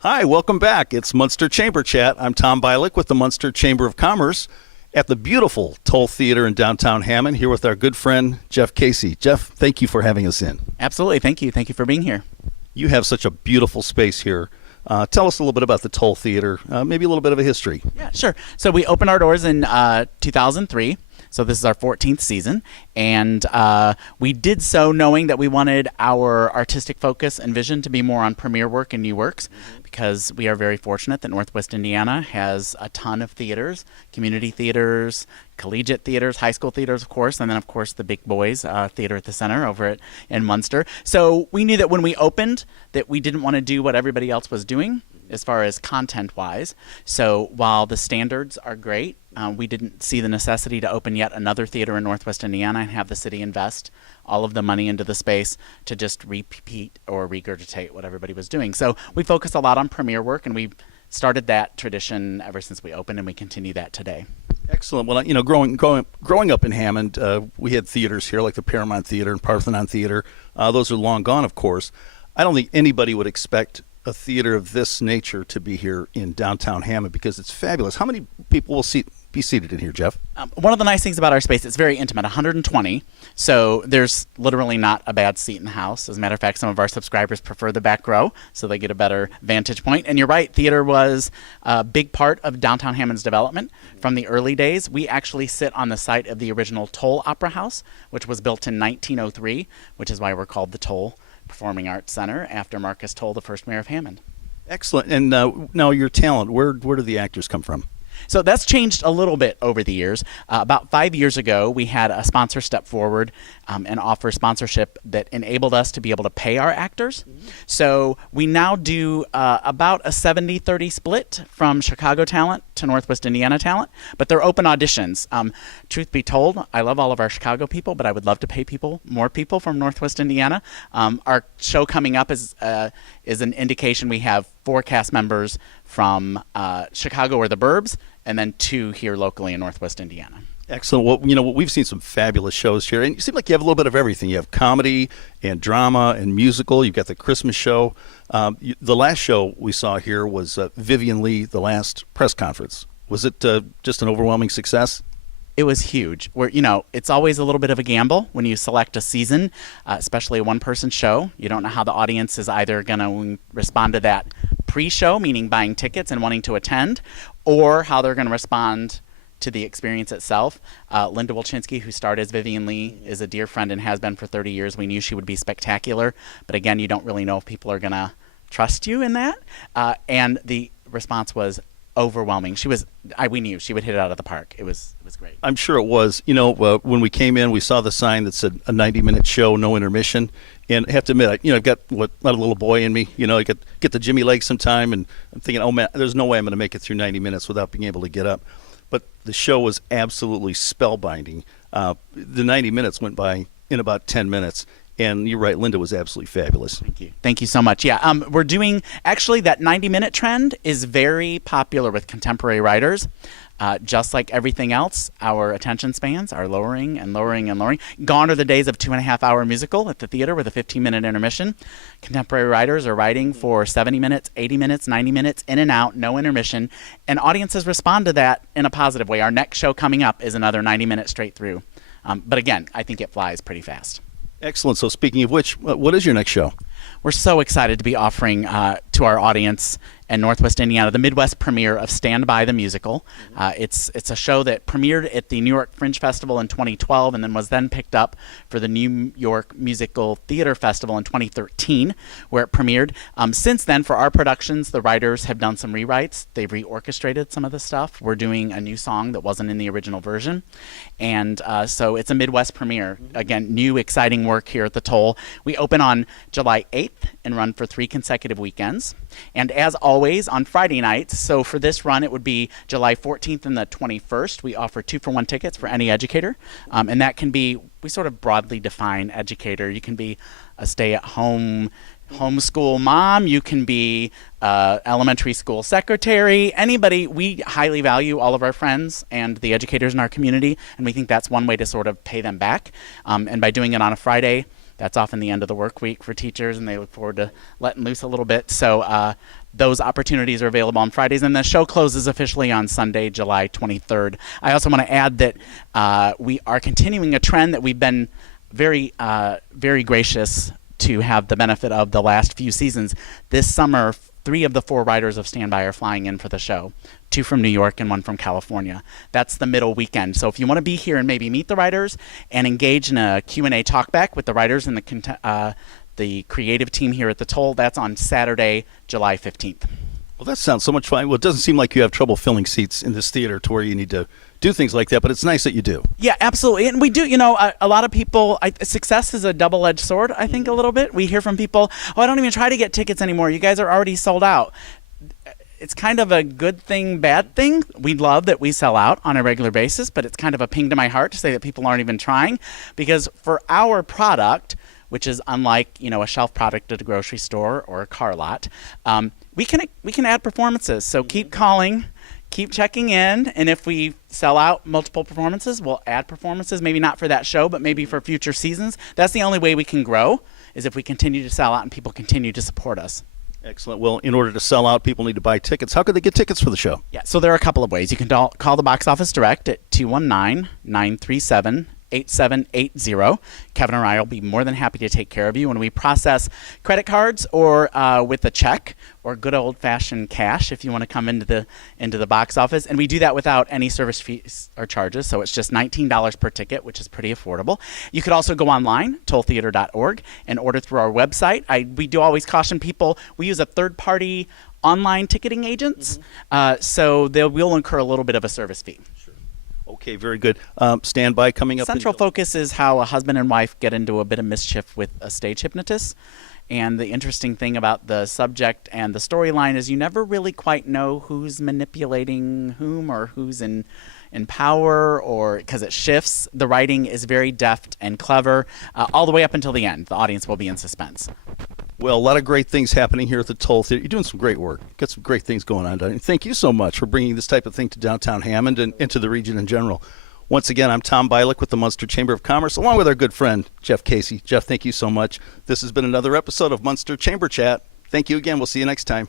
Hi, welcome back. It's Munster Chamber Chat. I'm Tom Bialik with the Munster Chamber of Commerce at the beautiful Towle Theater in downtown Hammond, here with our good friend Jeff Casey. Jeff, thank you for having us in. Absolutely. Thank you. Thank you for being here. You have such a beautiful space here. Tell us a little bit about the Towle Theater, maybe a little bit of a history. Yeah, sure. So we opened our doors in 2003. So this is our 14th season, and we did so knowing that we wanted our artistic focus and vision to be more on premiere work and new works, because we are very fortunate that Northwest Indiana has a ton of theaters, community theaters, collegiate theaters, high school theaters, of course, and then, of course, the big boys, Theater at the Center over in Munster. So we knew that when we opened that we didn't want to do what everybody else was doing as far as content-wise. So while the standards are great, we didn't see the necessity to open yet another theater in Northwest Indiana and have the city invest all of the money into the space to just repeat or regurgitate what everybody was doing. So we focus a lot on premiere work, and we've started that tradition ever since we opened, and we continue that today. Excellent. Well, growing up in Hammond, we had theaters here like the Paramount Theater and Parthenon Theater. Those are long gone, of course. I don't think anybody would expect a theater of this nature to be here in downtown Hammond, because it's fabulous. How many people will be seated in here, Jeff? One of the nice things about our space, it's very intimate, 120. So there's literally not a bad seat in the house. As a matter of fact, some of our subscribers prefer the back row, so they get a better vantage point. And you're right, theater was a big part of downtown Hammond's development from the early days. We actually sit on the site of the original Towle Opera House, which was built in 1903, which is why we're called the Towle Performing Arts Center, after Marcus Towle, the first mayor of Hammond. Excellent. And now your talent, where do the actors come from? So that's changed a little bit over the years. About 5 years ago, we had a sponsor step forward and offer sponsorship that enabled us to be able to pay our actors. So we now do about a 70-30 split from Chicago talent to Northwest Indiana talent, but they're open auditions. Truth be told, I love all of our Chicago people, but I would love to pay more people from Northwest Indiana. Our show coming up is an indication. We have 4 cast members from Chicago or the burbs, and then 2 here locally in Northwest Indiana. Excellent. Well, we've seen some fabulous shows here, and you seem like you have a little bit of everything. You have comedy and drama and musical. You've got the Christmas show. The last show we saw here was Vivian Lee, the last press conference. Was it just an overwhelming success? It was huge. It's always a little bit of a gamble when you select a season, especially a one-person show. You don't know how the audience is either going to respond to that pre-show, meaning buying tickets and wanting to attend, or how they're going to respond to the experience itself. Linda Wilczynski, who starred as Vivian Lee, is a dear friend and has been for 30 years. We knew she would be spectacular, but again, you don't really know if people are going to trust you in that. And the response was overwhelming. We knew she would hit it out of the park. It was great. I'm sure it was. When we came in, we saw the sign that said a 90-minute show, no intermission. And I have to admit, I've got not a little boy in me. I get the Jimmy leg sometime, and I'm thinking, oh man, there's no way I'm going to make it through 90 minutes without being able to get up. But the show was absolutely spellbinding. The 90 minutes went by in about 10 minutes. And you're right, Linda was absolutely fabulous. Thank you. Thank you so much. Yeah, we're doing, actually, that 90-minute trend is very popular with contemporary writers. Just like everything else, our attention spans are lowering and lowering and lowering. Gone are the days of 2.5-hour musical at the theater with a 15-minute intermission. Contemporary writers are writing for 70 minutes, 80 minutes, 90 minutes, in and out, no intermission. And audiences respond to that in a positive way. Our next show coming up is another 90 minutes straight through. But again, I think it flies pretty fast. Excellent. So speaking of which, what is your next show? We're so excited to be offering to our audience in Northwest Indiana the Midwest premiere of Stand By the Musical. It's a show that premiered at the New York Fringe Festival in 2012 and then was then picked up for the New York Musical Theater Festival in 2013, where it premiered. Since then, for our productions, the writers have done some rewrites. They've reorchestrated some of the stuff. We're doing a new song that wasn't in the original version. And so it's a Midwest premiere. Again, new, exciting work here at the Towle. We open on July 8th and run for 3 consecutive weekends. And as always, on Friday nights, so for this run, it would be July 14th and the 21st. We offer 2-for-1 tickets for any educator. And that can be, we sort of broadly define educator. You can be a stay-at-home homeschool mom. You can be elementary school secretary. Anybody. We highly value all of our friends and the educators in our community, and we think that's one way to sort of pay them back. And by doing it on a Friday, that's often the end of the work week for teachers, and they look forward to letting loose a little bit. So those opportunities are available on Fridays, and the show closes officially on Sunday, July 23rd. I also want to add that we are continuing a trend that we've been very gracious to have the benefit of the last few seasons. This summer, 3 of the 4 writers of Standby are flying in for the show, 2 from New York and 1 from California. That's the middle weekend. So if you want to be here and maybe meet the writers and engage in a Q&A talkback with the writers and the creative team here at the Towle, that's on Saturday, July 15th. Well, that sounds so much fun. Well, it doesn't seem like you have trouble filling seats in this theater to where you need to do things like that, but it's nice that you do. Yeah, absolutely. And we do, a lot of people, success is a double-edged sword, I think, a little bit. We hear from people, I don't even try to get tickets anymore. You guys are already sold out. It's kind of a good thing, bad thing. We love that we sell out on a regular basis, but it's kind of a ping to my heart to say that people aren't even trying, because for our product, which is unlike, a shelf product at a grocery store or a car lot, we can add performances. So keep calling, keep checking in, and if we sell out multiple performances, we'll add performances, maybe not for that show, but maybe for future seasons. That's the only way we can grow, is if we continue to sell out and people continue to support us. Excellent. Well, in order to sell out, people need to buy tickets. How could they get tickets for the show? Yeah, so there are a couple of ways. You can call the box office direct at 219-937-8780. Kevin or I will be more than happy to take care of you when we process credit cards or with a check or good old-fashioned cash if you want to come into the box office. And we do that without any service fees or charges, so it's just $19 per ticket, which is pretty affordable. You could also go online, towletheater.org, and order through our website. We do always caution people, we use a third-party online ticketing agents, so they will incur a little bit of a service fee. Okay, very good. Standby coming up. Central focus is how a husband and wife get into a bit of mischief with a stage hypnotist. And the interesting thing about the subject and the storyline is you never really quite know who's manipulating whom or who's in power, or because it shifts. The writing is very deft and clever all the way up until the end. The audience will be in suspense. Well, a lot of great things happening here at the Towle Theater. You're doing some great work. Got some great things going on, Donnie. Thank you so much for bringing this type of thing to downtown Hammond and into the region in general. Once again, I'm Tom Bialik with the Munster Chamber of Commerce, along with our good friend, Jeff Casey. Jeff, thank you so much. This has been another episode of Munster Chamber Chat. Thank you again. We'll see you next time.